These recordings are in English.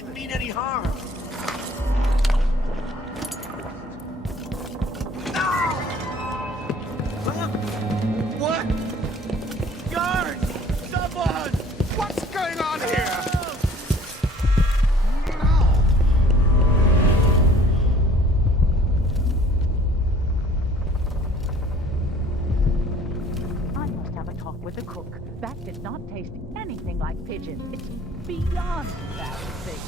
didn't mean any harm. Huh? What? Guards! Someone! What's going on here? I must have a talk with the cook. That did not taste anything like pigeon. It's beyond embarrassing.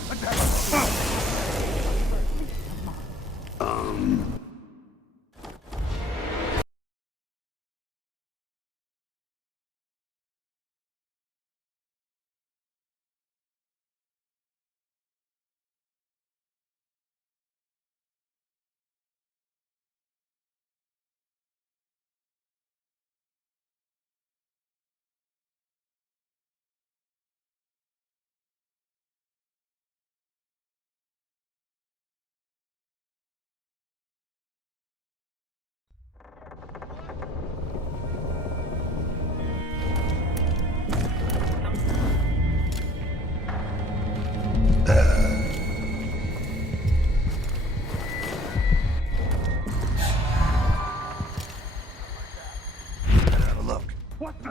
Have a look. What the?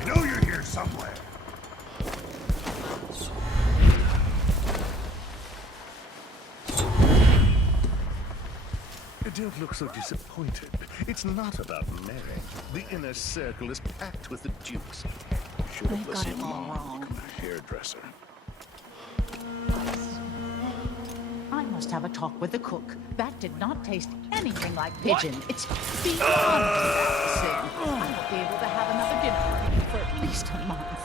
I know you're here somewhere. Don't look so disappointed. It's not about marrying. The inner circle is packed with the dukes. Should have They've got listened it all wrong. to my hairdresser. I must have a talk with the cook. That did not taste anything like pigeon. It's beyond embarrassing. I won't be able to have another dinner for at least a month.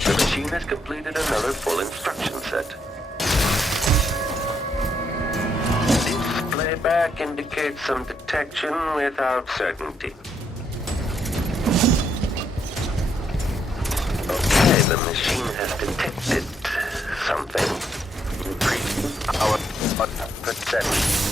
The machine has completed another full instruction set. Displayback indicates some detection without certainty. Okay, the machine has detected something. Increase our perception.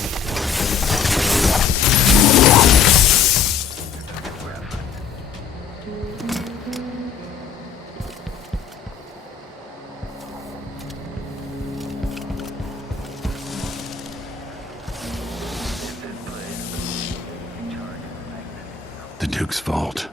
The Duke's fault.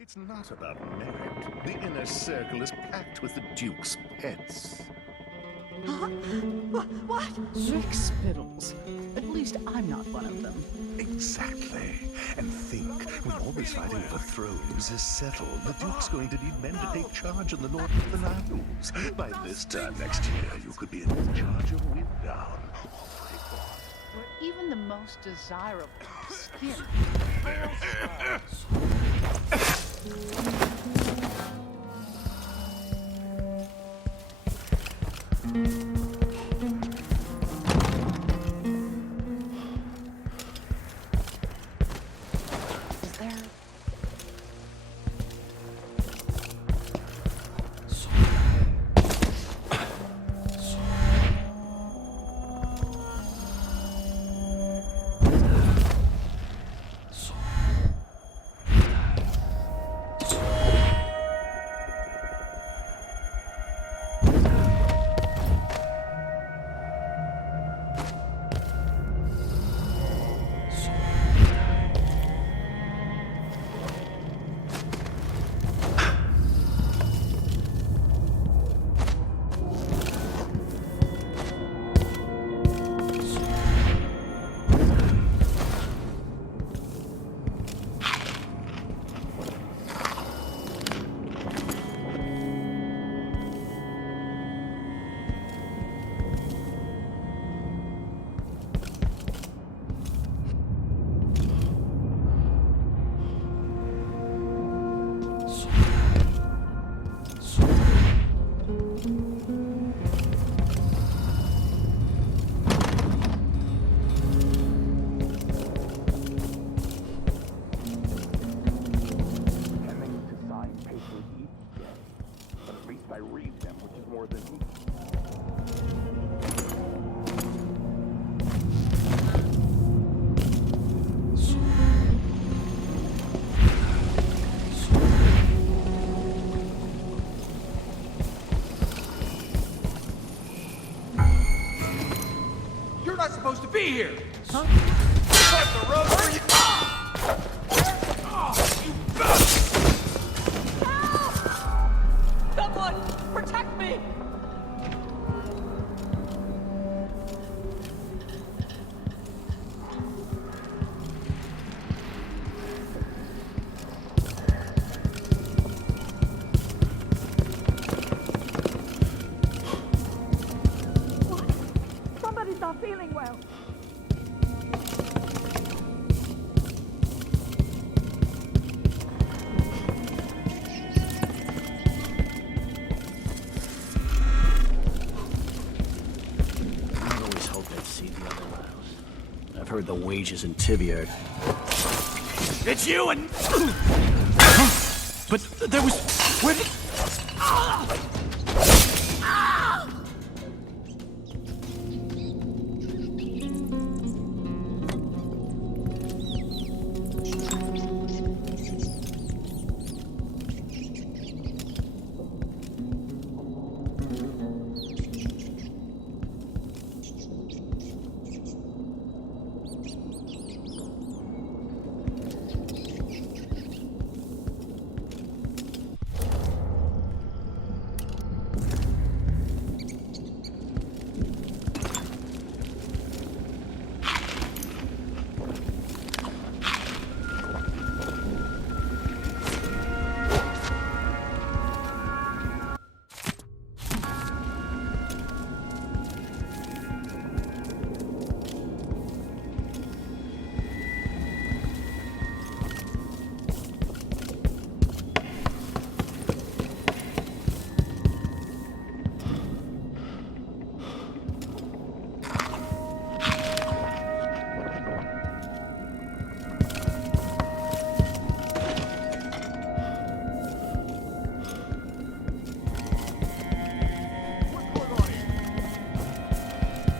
It's not about merit. The inner circle is packed with the Duke's pets. Huh? What? Rick Spittles. At least I'm not one of them. Exactly. And think, when all this fighting over thrones is settled, the Duke's going to need men to take charge in the north of the Isles. By this time next year, you could be in charge of Winddown. Where even the most desirable skin. Is there... here! Huh? Cut the road for you! Someone, protect me! Somebody's not feeling well. I always hoped I'd see the other Miles. I've heard the wages in Tibiard. It's you and... But there was... Where did...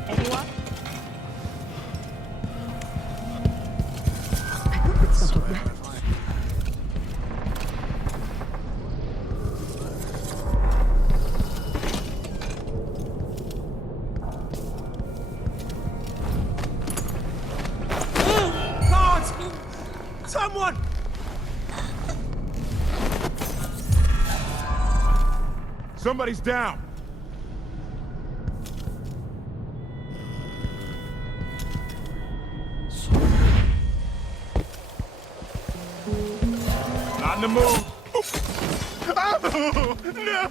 Anyone? Guards! Someone! Somebody's down! Not in the mood! Oh,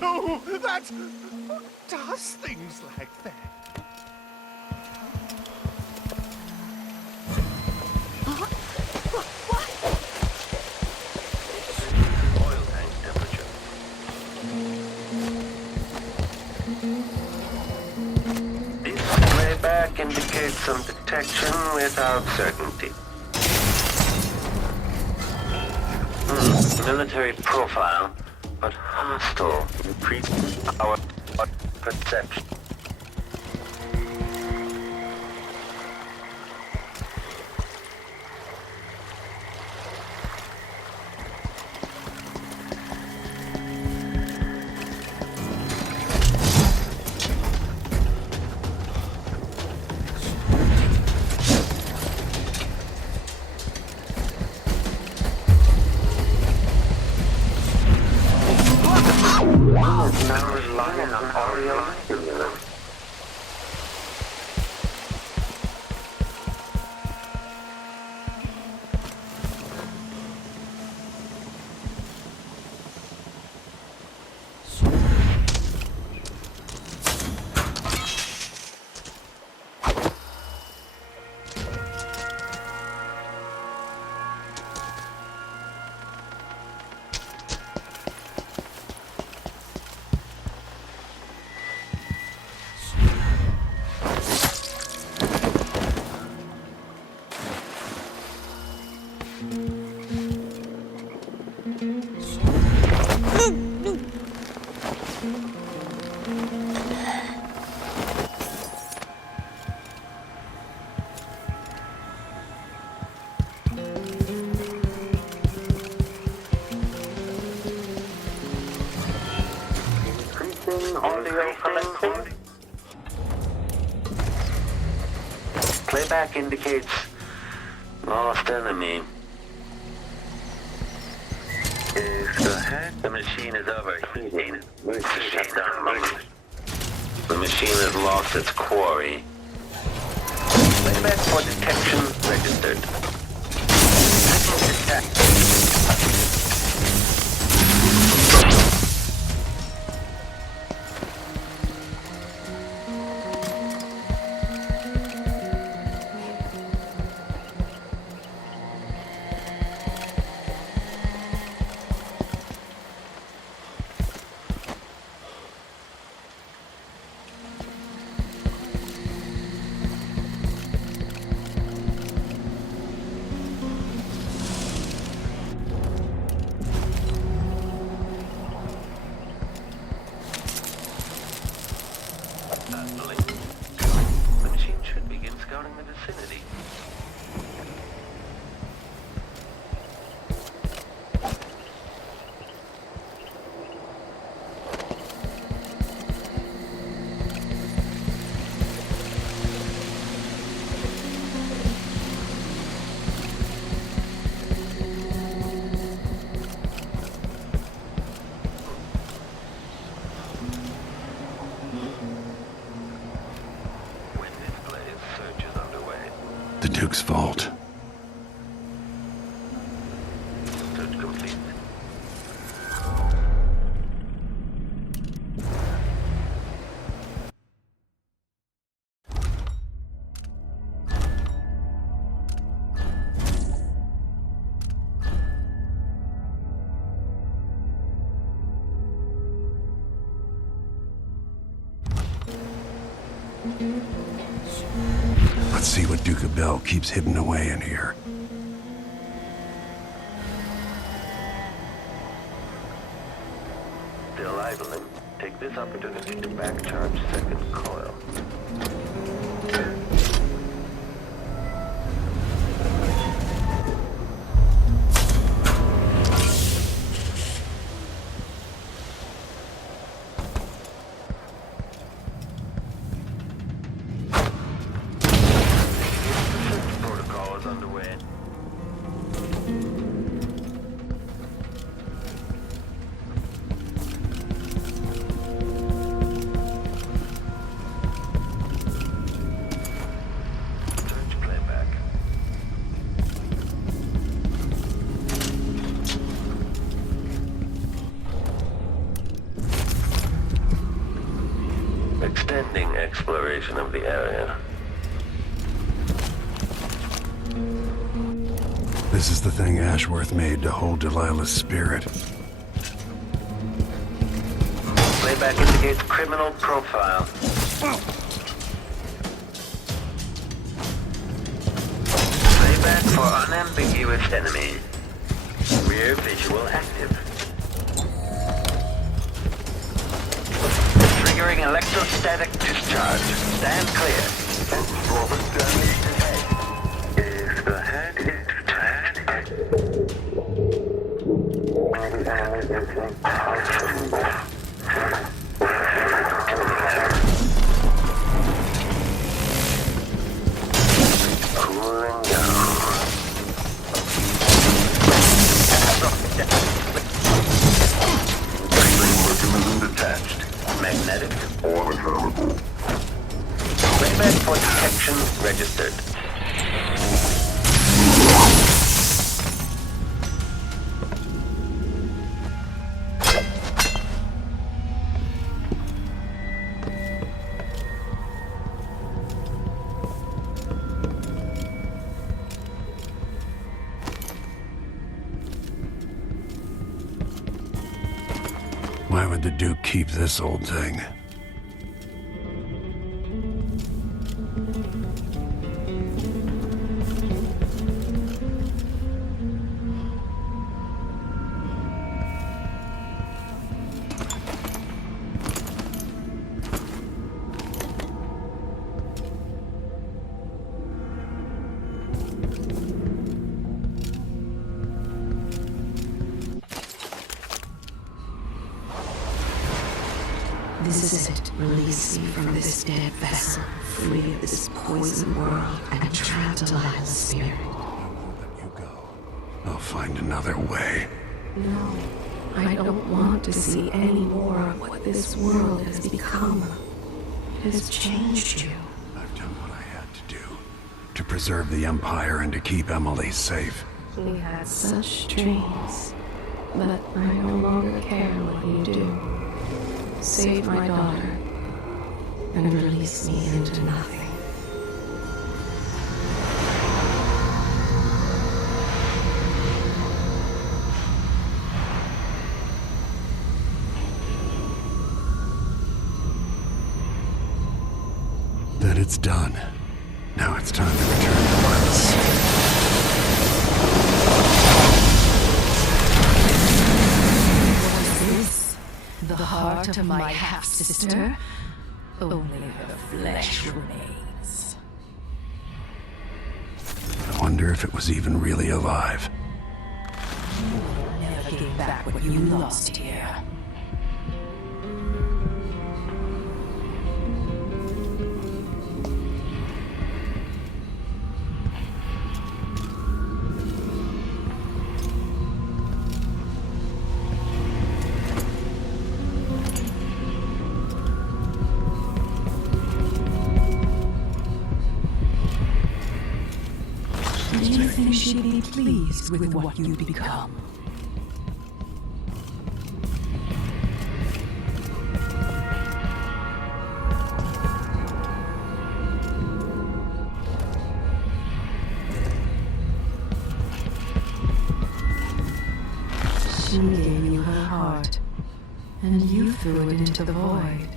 no! That's... Who does things like that? Oil tank temperature. This playback indicates some detection without certainty. Military profile, but hostile. Increased our perception. Now relying on audio stimulus. Playback indicates lost enemy. The machine is overheating. Machine on move. The machine has lost its quarry. Playback for detection registered. The machine should begin scouting the vicinity. The Duke's vault. Search complete. Let's see what Duke of Bell keeps hidden away in here. Still idling. Take this opportunity to back charge second coil. Protocol is underway. Search playback. Extending exploration of the area. This is the thing Ashworth made to hold Delilah's spirit. Playback indicates criminal profile. Playback for unambiguous enemy. Rear visual active. Triggering electrostatic discharge. Stand clear. Forward damage to head. If the head is cooling down. Mechanism detached. Magnetic or mechanical. Playback for detection registered. Why would the Duke keep this old thing? This is it. Release. release me from this dead vessel, free of this poisoned world, and trap Delilah's spirit. I won't let you go. I'll find another way. No, I don't want to see any more of what this world has become. It has changed you. I've done what I had to do. To preserve the Empire and to keep Emily safe. We had such dreams, but I no longer care what you do. Save my daughter, and release me into nothing. That it's done. Now it's time to return to Delilah's. The heart of my half-sister? Only her flesh remains. I wonder if it was even really alive. You'll never give back what you lost here. Do you think she'd be pleased with what you've become? She gave you her heart, and you threw it into the void.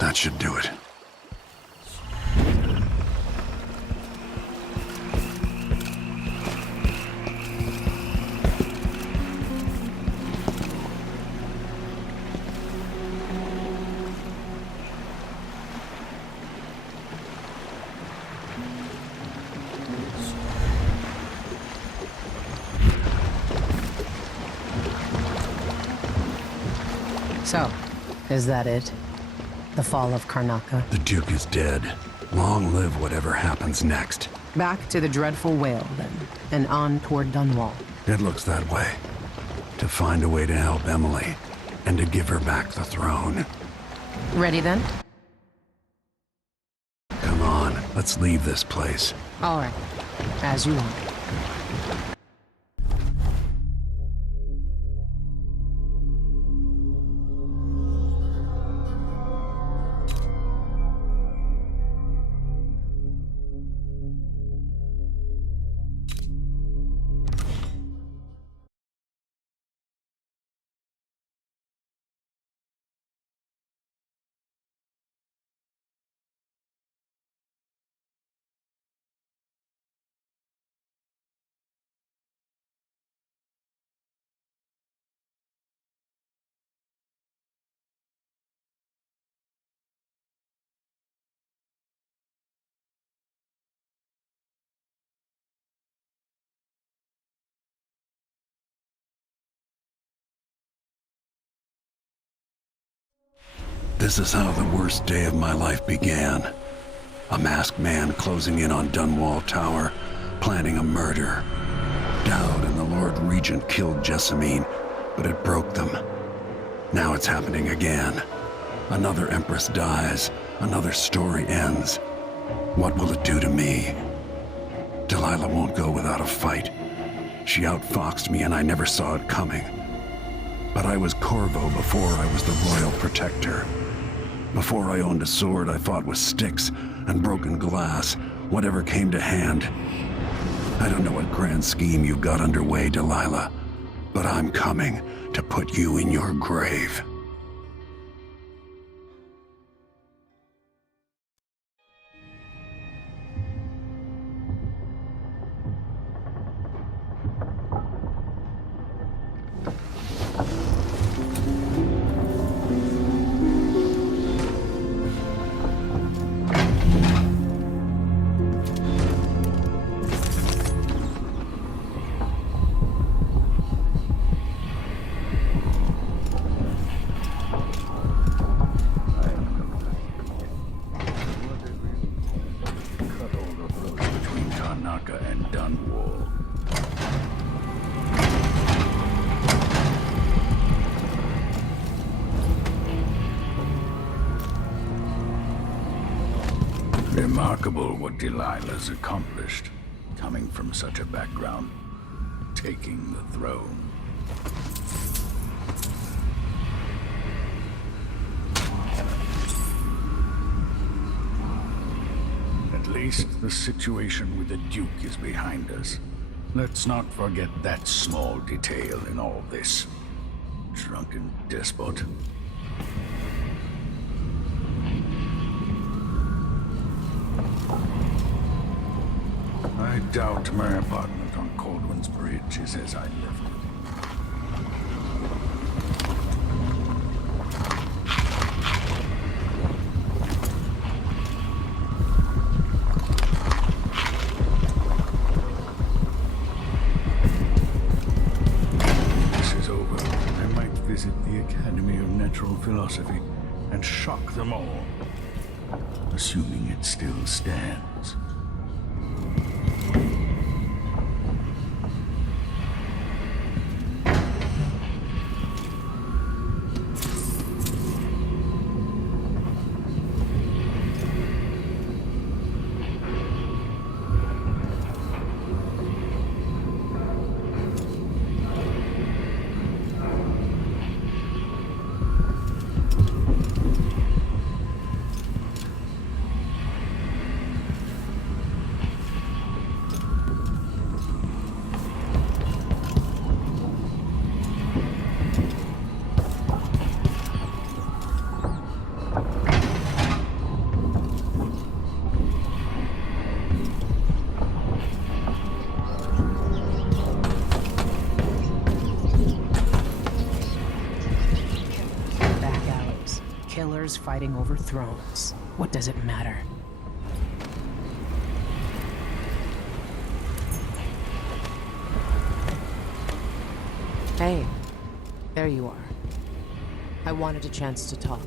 That should do it. So, is that it? The fall of Karnaca? The Duke is dead. Long live whatever happens next. Back to the dreadful whale, then, and on toward Dunwall. It looks that way. To find a way to help Emily, and to give her back the throne. Ready, then? Come on, let's leave this place. All right. As you want. This is how the worst day of my life began. A masked man closing in on Dunwall Tower, planning a murder. Dowd and the Lord Regent killed Jessamine, but it broke them. Now it's happening again. Another Empress dies, another story ends. What will it do to me? Delilah won't go without a fight. She outfoxed me and I never saw it coming. But I was Corvo before I was the Royal Protector. Before I owned a sword, I fought with sticks and broken glass, whatever came to hand. I don't know what grand scheme you've got underway, Delilah, but I'm coming to put you in your grave. Remarkable what Delilah's accomplished, coming from such a background, taking the throne. At least the situation with the Duke is behind us. Let's not forget that small detail in all this. Drunken despot. I doubt my apartment on Caldwell's Bridge is as I left it. This is over. I might visit the Academy of Natural Philosophy and shock them all, assuming it still stands. Killers fighting over thrones. What does it matter? Hey, there you are. I wanted a chance to talk.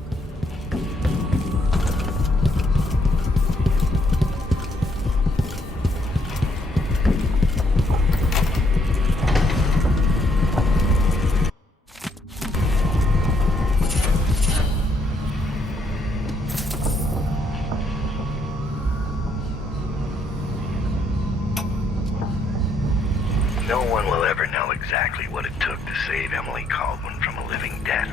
No one will ever know exactly what it took to save Emily Caldwell from a living death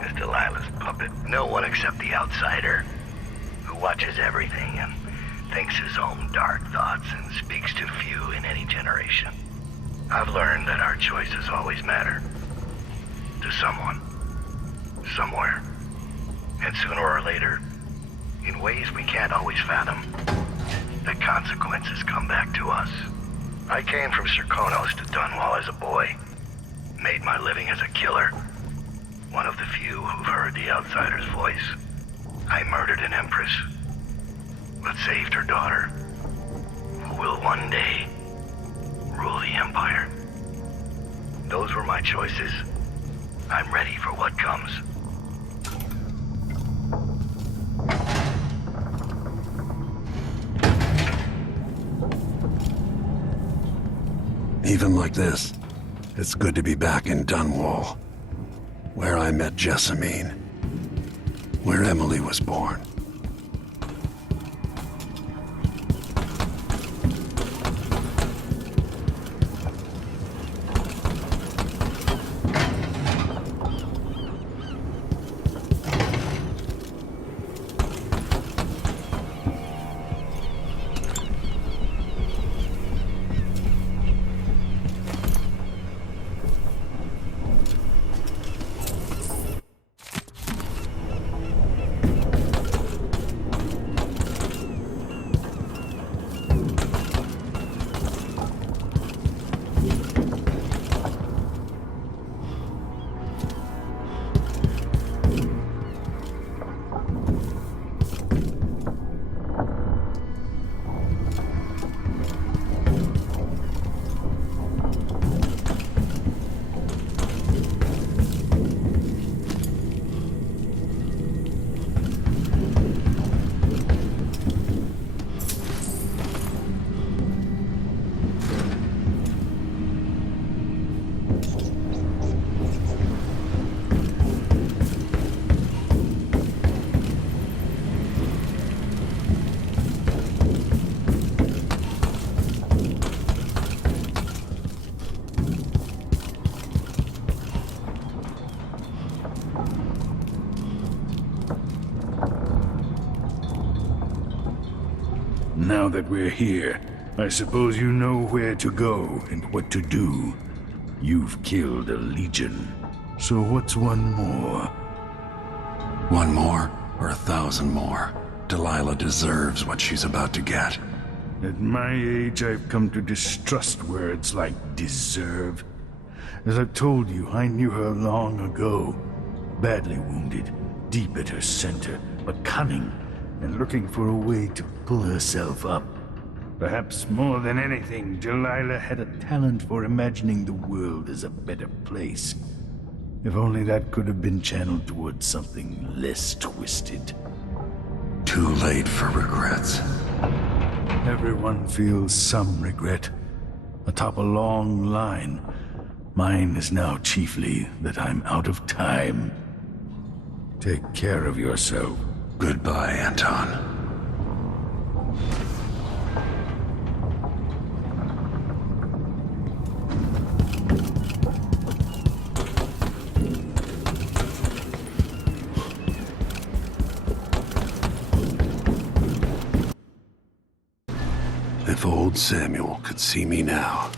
as Delilah's puppet. No one except the outsider, who watches everything and thinks his own dark thoughts and speaks to few in any generation. I've learned that our choices always matter. To someone. Somewhere. And sooner or later, in ways we can't always fathom, the consequences come back to us. I came from Serkonos to Dunwall as a boy. Made my living as a killer. One of the few who've heard the outsider's voice. I murdered an empress, but saved her daughter, who will one day rule the Empire. Those were my choices. I'm ready for what comes. Even like this, it's good to be back in Dunwall, where I met Jessamine, where Emily was born. Now that we're here, I suppose you know where to go and what to do. You've killed a legion. So what's one more? One more, or 1,000 more. Delilah deserves what she's about to get. At my age, I've come to distrust words like deserve. As I've told you, I knew her long ago. Badly wounded, deep at her center, but cunning, and looking for a way to pull herself up. Perhaps more than anything, Delilah had a talent for imagining the world as a better place. If only that could have been channeled towards something less twisted. Too late for regrets. Everyone feels some regret. Atop a long line. Mine is now chiefly that I'm out of time. Take care of yourself. Goodbye, Anton. If old Samuel could see me now,